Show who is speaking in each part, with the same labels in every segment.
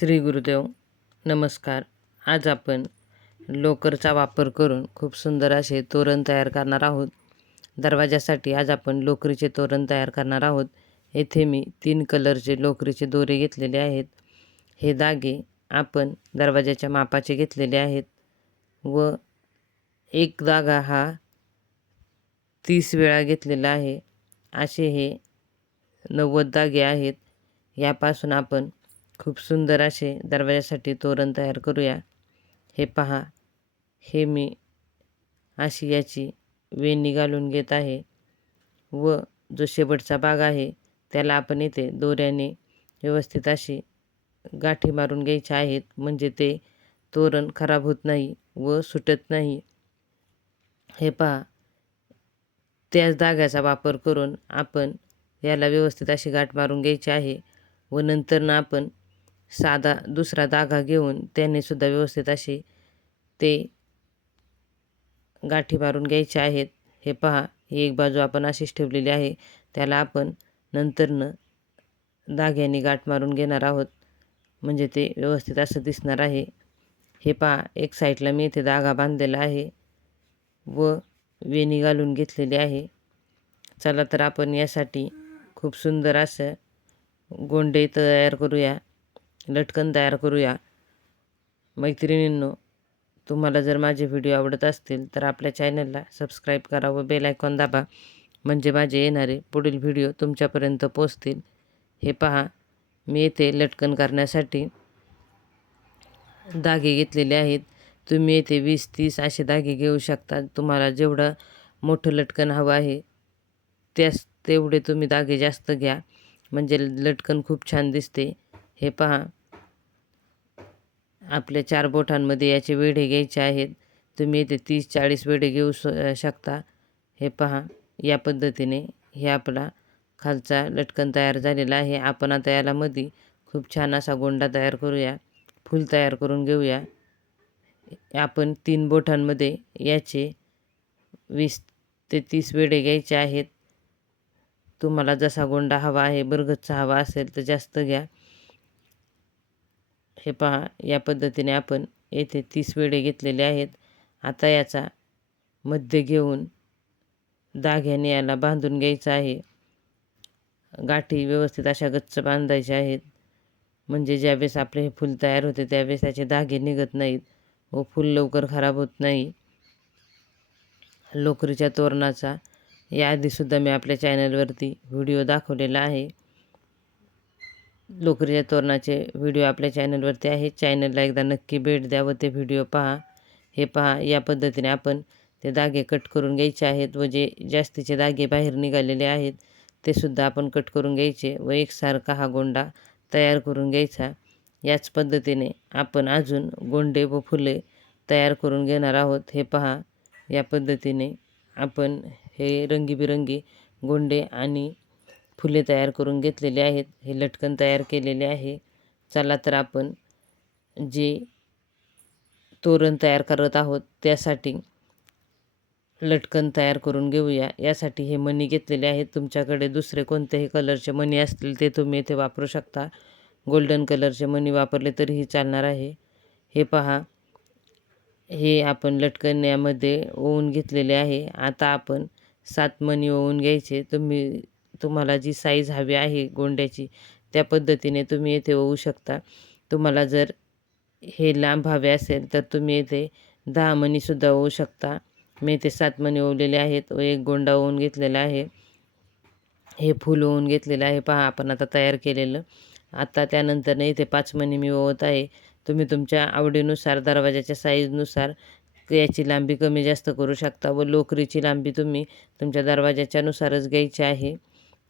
Speaker 1: श्री गुरुदेव नमस्कार. आज आपण लोकरचा वापर करून खूप सुंदर असे तोरण तयार करणार आहोत. दरवाजासाठी आज आपण लोकरीचे तोरण तयार करणार आहोत. येथे मी तीन कलरचे लोकरीचे दोरे घेतलेले आहेत. हे धागे आपण दरवाजाच्या मापाचे घेतलेले आहेत व एक धागा हा तीस वेळा घेतलेला आहे. असे हे नव्वद धागे आहेत. यापासून आपण खूप सुंदर असे दरवाजासाठी तोरण तयार करूया. हे पहा हे मी अशी याची वेणी घालून घेत आहे व जो शेवटचा भाग आहे त्याला आपण इथे दोऱ्याने व्यवस्थित अशी गाठी मारून घ्यायच्या आहेत. म्हणजे ते तोरण खराब होत नाही व सुटत नाही. हे पहा त्याच धाग्याचा वापर करून आपण याला व्यवस्थित अशी गाठ मारून घ्यायची आहे व नंतरनं आपण साधा दुसरा धागा घेऊन त्यानेसुद्धा व्यवस्थित असे ते गाठी मारून घ्यायचे आहेत. हे पहा ही एक बाजू आपण अशीच ठेवलेली आहे. त्याला आपण नंतरनं धाग्याने गाठ मारून घेणार आहोत. म्हणजे ते व्यवस्थित असं दिसणार आहे. हे पहा एक साईडला मी इथे धागा बांधलेला आहे व वेणी घालून घेतलेली आहे. चला तर आपण यासाठी खूप सुंदर असं गोंडे तयार करूया. लटकन तयार करूया. मैत्रिणींनो तुम्हाला जर माझे व्हिडिओ आवडत असतील तर आपल्या चॅनलला सबस्क्राईब करा व बेल आयकॉन दाबा. म्हणजे माझे येणारे पुढील व्हिडिओ तुमच्यापर्यंत पोचतील हे पहा मी येथे लटकन करण्यासाठी धागे घेतलेले आहेत. तुम्ही येथे वीस तीस असे धागे घेऊ शकता. तुम्हाला जेवढं मोठं लटकन हवं आहे त्यास तेवढे तुम्ही धागे जास्त घ्या. म्हणजे लटकन खूप छान दिसते. हे पहा आपल्या चार बोटांमध्ये याचे वेढे घ्यायचे आहेत. तुम्ही येथे तीस चाळीस वेढे घेऊ शकता. हे पहा या पद्धतीने हे आपला खालचा लटकन तयार झालेला आहे. आपण आता याला मध्ये खूप छान असा गोंडा तयार करूया. फूल तयार करून घेऊया. आपण तीन बोटांमध्ये याचे वीस ते तीस वेढे घ्यायचे आहेत. तुम्हाला जसा गोंडा हवा आहे बरगतचा हवा असेल तर जास्त घ्या. हे पहा या पद्धतीने आपण येथे तीस वेळे घेतलेले आहेत. आता याचा मध्य घेऊन दाग्याने याला बांधून घ्यायचं आहे. गाठी व्यवस्थित अशा गच्च बांधायच्या आहेत. म्हणजे ज्यावेळेस आपले हे फूल तयार होते त्यावेळेस त्याचे धागे निघत नाहीत व फूल लवकर खराब होत नाही. लोकरीच्या तोरणाचा याआधीसुद्धा मी आपल्या चॅनलवरती व्हिडिओ दाखवलेला आहे. लोकरीच्या तोरणाचे व्हिडिओ आपल्या चॅनलवरती आहे चॅनलला एकदा नक्की भेट द्या व ते व्हिडिओ पहा. हे पहा या पद्धतीने आपण ते दागे कट करून घ्यायचे आहेत व जे जास्तीचे दागे बाहेर निघालेले आहेत ते सुद्धा आपण कट करून घ्यायचे व एकसारखा हा गोंडा तयार करून घ्यायचा. याच पद्धतीने आपण अजून गोंडे व फुले तयार करून घेणार आहोत. हे पहा या पद्धतीने आपण हे रंगीबिरंगी गोंडे आणि फुले तयार करून घेतलेले आहेत. हे लटकन तयार केलेले आहे. चला तर आपण जे तोरण तयार करत आहोत त्यासाठी लटकन तयार करून घेऊया. यासाठी हे मणी घेतलेले आहेत. तुमच्याकडे दुसरे कोणतेही कलरचे मणी असतील ते तुम्ही इथे वापरू शकता. गोल्डन कलरचे मणी वापरले तरीही चालणार आहे. हे पहा. हे आपण लटकण्यामध्ये ओवून घेतलेले आहे. आता आपण सात मणी ओवून घ्यायचे. तुम्ही तुम्हाला जी साईज हवी आहे गोंड्याची त्या पद्धतीने तुम्ही येथे होऊ शकता. तुम्हाला जर हे लांब हवे असेल तर तुम्ही येथे दहा मणीसुद्धा होऊ शकता. मी इथे सात मणी ओवलेले आहेत व एक गोंडा ओवून घेतलेला आहे. हे फूल ओवून घेतलेलं आहे. पहा आपण आता तयार केलेलं. आता त्यानंतरने इथे पाच मणी मी ओवत आहे. तुम्ही तुमच्या आवडीनुसार दरवाजाच्या साईजनुसार याची लांबी कमी जास्त करू शकता व लोकरीची लांबी तुम्ही तुमच्या दरवाजाच्यानुसारच घ्यायची आहे.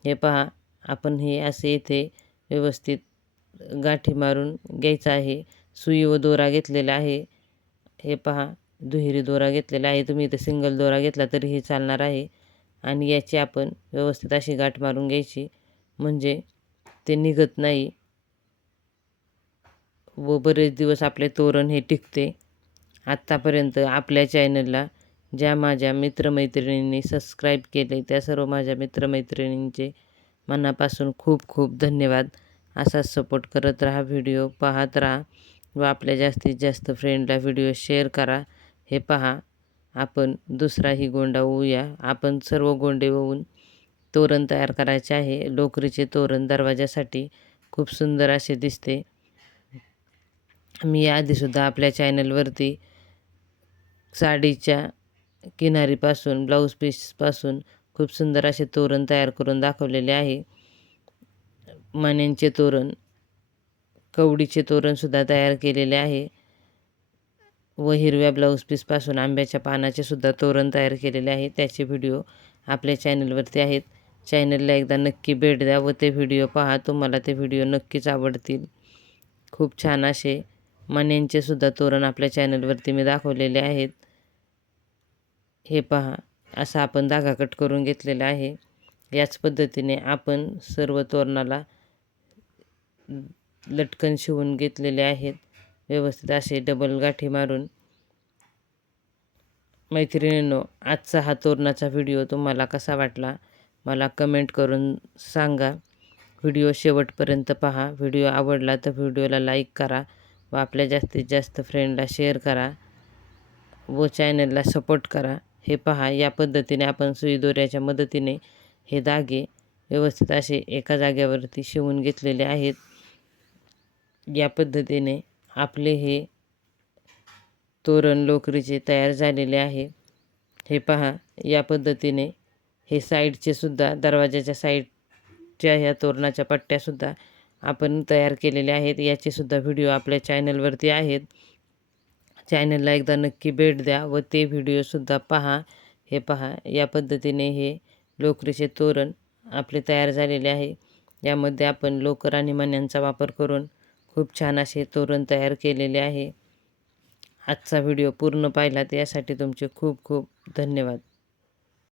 Speaker 1: हे पहा आपण हे असे इथे व्यवस्थित गाठी मारून घ्यायचं आहे. सुई व दोरा घेतलेला आहे. हे पहा दुहेरी दोरा घेतलेला आहे. तुम्ही इथे सिंगल दोरा घेतला तरीही चालणार आहे. आणि याची आपण व्यवस्थित अशी गाठ मारून घ्यायची. म्हणजे ते निघत नाही. व बरेच दिवस आपले तोरण हे टिकते. आत्तापर्यंत आपल्या चॅनलला ज्या माझ्या मित्रमैत्रिणींनी सबस्क्राईब केले त्या सर्व माझ्या मित्रमैत्रिणींचे मनापासून खूप खूप धन्यवाद. असाच सपोर्ट करत राहा व्हिडिओ पाहत राहा व आपल्या जास्तीत जास्त फ्रेंडला व्हिडिओ शेअर करा. हे पहा आपण दुसराही गोंडा होऊया. आपण सर्व गोंडे होऊन तोरण तयार करायचे आहे. लोकरीचे तोरण दरवाजासाठी खूप सुंदर असे दिसते. मी आधीसुद्धा आपल्या चॅनलवरती साडीच्या किनारीपासून ब्लाऊज पीसपासून खूप सुंदर असे तोरण तयार करून दाखवलेले आहे. मान्यांचे तोरण कवडीचे तोरणसुद्धा तयार केलेले आहे व हिरव्या ब्लाऊज पीसपासून आंब्याच्या पानाचे सुद्धा तोरण तयार केलेले आहे. त्याचे व्हिडिओ आपल्या चॅनलवरती आहेत. चॅनलला एकदा नक्की भेट द्या व ते व्हिडिओ पहा. तुम्हाला ते व्हिडिओ नक्कीच आवडतील. खूप छान असे मण्यांचे सुद्धा तोरण आपल्या चॅनलवरती मी दाखवलेले आहेत. हे पहा असा आपण धागा कट करून घेतलेला आहे. याच पद्धतीने आपण सर्व तोरणाला लटकन शिवून घेतलेले आहेत. व्यवस्थित असे डबल गाठी मारून. मैत्रिणींनो आजचा हा तोरणाचा व्हिडिओ तुम्हाला कसा वाटला? मला कमेंट करून सांगा. व्हिडिओ शेवटपर्यंत पहा. व्हिडिओ आवडला तर व्हिडिओला लाईक करा व आपल्या जास्तीत जास्त फ्रेंडला शेअर करा व चॅनलला सपोर्ट करा. हे पहा या पद्धतीने आपण सुई दोऱ्याच्या मदतीने हे धागे व्यवस्थित असे एका जाग्यावरती शिवून घेतलेले आहेत. या पद्धतीने आपले हे तोरण लोकरीचे तयार झालेले आहे. हे पहा या पद्धतीने हे साईडचे सुद्धा दरवाजाच्या साईडच्या ह्या तोरणाच्या पट्ट्यासुद्धा आपण तयार केलेल्या आहेत. याचेसुद्धा व्हिडिओ आपल्या चॅनलवरती आहेत. चॅनलला एकदा नक्की भेट द्या व ते व्हिडिओसुद्धा पहा. हे पहा या पद्धतीने हे लोकरीचे तोरण आपले तयार झालेले आहे. यामध्ये आपण लोकर आणि मण्यांचा वापर करून खूप छान असे तोरण तयार केलेले आहे. आजचा व्हिडिओ पूर्ण पाहिला यासाठी तुमचे खूप खूप धन्यवाद.